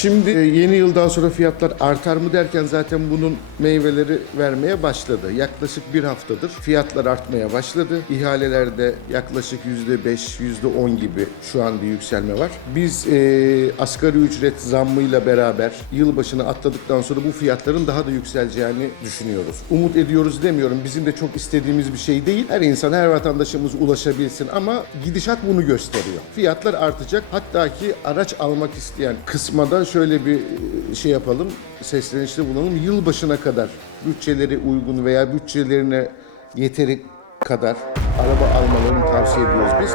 Şimdi e, yeni yıldan sonra fiyatlar artar mı derken zaten bunun meyveleri vermeye başladı. Yaklaşık bir haftadır fiyatlar artmaya başladı. İhalelerde yaklaşık %5, %10 gibi şu an bir yükselme var. Biz e, asgari ücret zammıyla beraber yılbaşını atladıktan sonra bu fiyatların daha da yükseleceğini düşünüyoruz. Umut ediyoruz demiyorum. Bizim de çok istediğimiz bir şey değil. Her insan, her vatandaşımız ulaşabilsin ama gidişat bunu gösteriyor. Fiyatlar artacak. Hatta ki araç almak isteyen kısmada şöyle bir e, şey yapalım, seslenişte bulunalım. Yılbaşına kadar bütçeleri uygun veya bütçelerine yeteri kadar araba almalarını tavsiye ediyoruz biz.